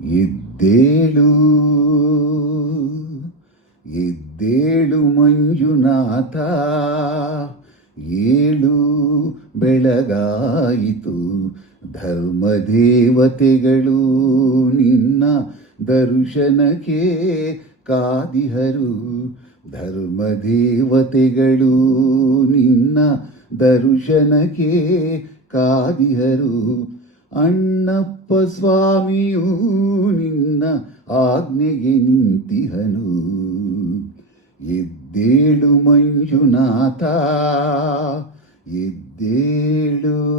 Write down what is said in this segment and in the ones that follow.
ಎದ್ದೇಳು ಎದ್ದೇಳು ಮಂಜುನಾಥ, ಏಳು ಬೆಳಗಾಯಿತು. ಧರ್ಮದೇವತೆಗಳು ನಿನ್ನ ದರ್ಶನಕ್ಕೆ ಕಾದಿಹರು. ಧರ್ಮದೇವತೆಗಳು ನಿನ್ನ ದರ್ಶನಕ್ಕೆ ಕಾದಿಹರು. ಅಣ್ಣಪ್ಪ ಸ್ವಾಮಿಯೂ ನಿನ್ನ ಆಜ್ಞೆಗೆ ನಿಂತಿಹನು. ಎದ್ದೇಳು ಮಂಜುನಾಥ, ಎದ್ದೇಳು.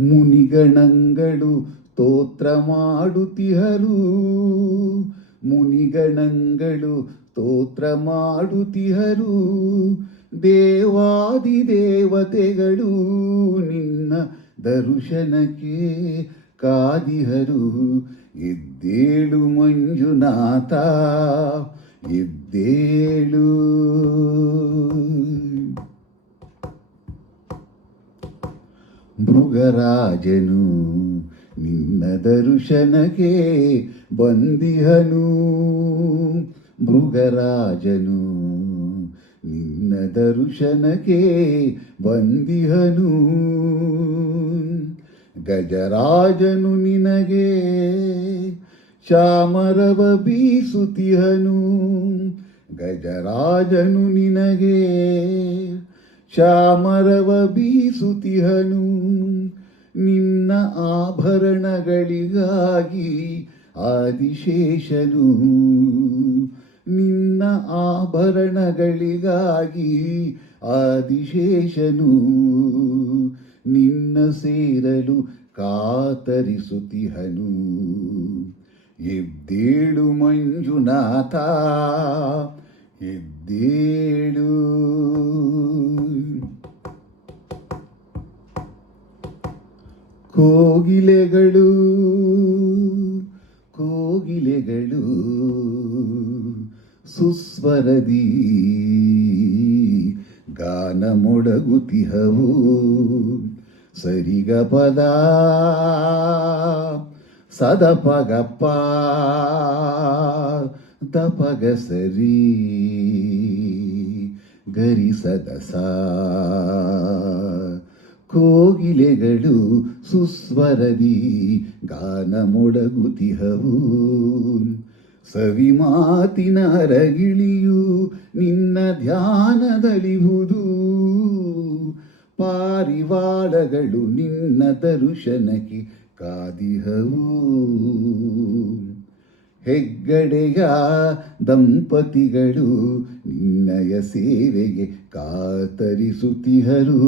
ಮುನಿಗಣಗಳು ಸ್ತೋತ್ರ ಮಾಡುತ್ತಿಹರು. ಮುನಿಗಣಗಳು ಸ್ತೋತ್ರ ಮಾಡುತ್ತಿಹರು. ದೇವಾದಿದೇವತೆಗಳು ನಿನ್ನ ದರ್ಶನಕ್ಕೆ ಕಾದಿಹರು. ಎದ್ದೇಳು ಮಂಜುನಾಥ, ಎದ್ದೇಳು. ಮೃಗರಾಜನು ನಿನ್ನ ದರ್ಶನಕ್ಕೆ ಬಂದಿಹನು. ಮೃಗರಾಜನು ನಿನ್ನ ದರ್ಶನಕ್ಕೆ ಬಂದಿಹನು. ಗಜರಾಜನು ನಿನಗೆ ಚಾಮರವ ಬೀಸುತ್ತಿಹನು. ಗಜರಾಜನು ನಿನಗೆ ಚಾಮರವ ಬೀಸುತ್ತಿಹನು. ನಿನ್ನ ಆಭರಣಗಳಿಗಾಗಿ ಆದಿಶೇಷನು. ನಿನ್ನ ಆಭರಣಗಳಿಗಾಗಿ ಆದಿಶೇಷನು ನಿನ್ನ ಸೇರಲು ಕಾತರಿಸುತ್ತಿಹನು. ಎದ್ದೇಳು ಮಂಜುನಾಥ, ಎದ್ದೇಳು. ಕೋಗಿಲೆಗಳು ಕೋಗಿಲೆಗಳು ಸುಸ್ವರದಿ ಗಾನ ಮೊಡಗುತಿಹವು. ಸರಿಗಪದ ಸದಪಗಪ್ಪ ದಪಗ ಸರಿ ಗರಿ ಸದಸ. ಕೋಗಿಲೆಗಳು ಸುಸ್ವರದಿ ಗಾನ ಮೊಡಗುತಿಹವು. ಸವಿ ಮಾತಿನ ಅರಗಿಳಿಯು ನಿನ್ನ ಧ್ಯಾನದಲಿಹುದು. ಪಾರಿವಾಳಗಳು ನಿನ್ನ ದರ್ಶನಕ್ಕೆ ಕಾದಿಹವು. ಹೆಗ್ಗಡೆಯ ದಂಪತಿಗಳು ನಿನ್ನಯ ಸೇವೆಗೆ ಕಾತರಿಸುತ್ತಿಹರು.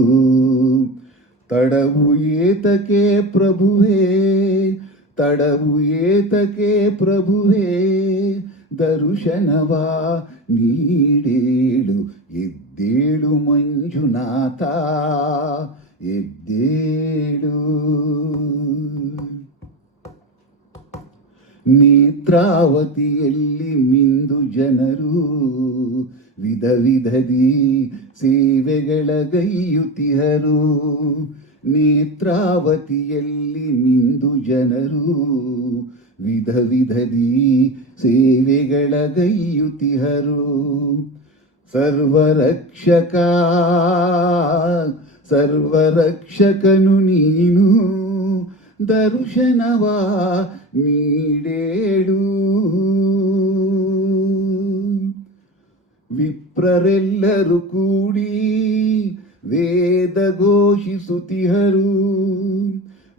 ತಡವು ಏತಕೆ ಪ್ರಭುವೇ, ತಡವು ಏತಕೆ ಪ್ರಭುವೇ, ದರ್ಶನವ ನೀಡೇಳು. ಎದ್ದೇಳು ಮಂಜುನಾಥ, ಎದ್ದೇಳು. ನೇತ್ರಾವತಿಯಲ್ಲಿ ಮಿಂದು ಜನರು ವಿಧ ವಿಧದಿ ಸೇವೆಗಳ ಗೈಯುತಿಹರು. ನೇತ್ರಾವತಿಯಲ್ಲಿ ಮಿಂದು ಜನರು ವಿಧ ವಿಧದಿ ಸೇವೆಗಳ ಗೈಯುತಿಹರು. ಸರ್ವರಕ್ಷಕ ಸರ್ವರಕ್ಷಕನು ನೀನು, ದರ್ಶನವ ನೀಡೇಳು. ವಿಪ್ರರೆಲ್ಲರೂ ಕೂಡಿ ವೇದ ಘೋಷಿಸುತ್ತಿಹರು.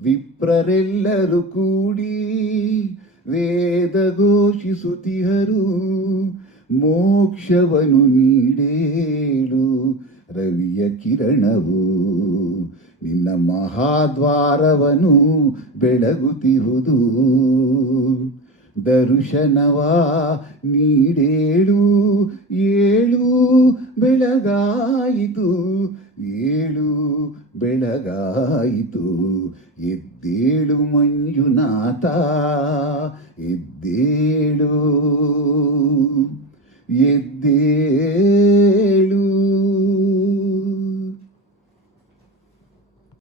ವಿಪ್ರರೆಲ್ಲರೂ ಕೂಡಿ ವೇದ ಘೋಷಿಸುತ್ತಿಹರು. ಮೋಕ್ಷವನು ನೀಡೇಳು. ರವಿಯ ಕಿರಣವು ನಿನ್ನ ಮಹಾದ್ವಾರವನು ಬೆಳಗುತ್ತಿರುವುದು. ದರ್ಶನವ ನೀಡೇಳು. ಏಳು ಬೆಳಗಾಯಿತು, ಏಳು ಬೆಳಗಾಯಿತು. ಎದ್ದೇಳು ಮಂಜುನಾಥ, ಎದ್ದೇಳು, ಎದ್ದೇಳು.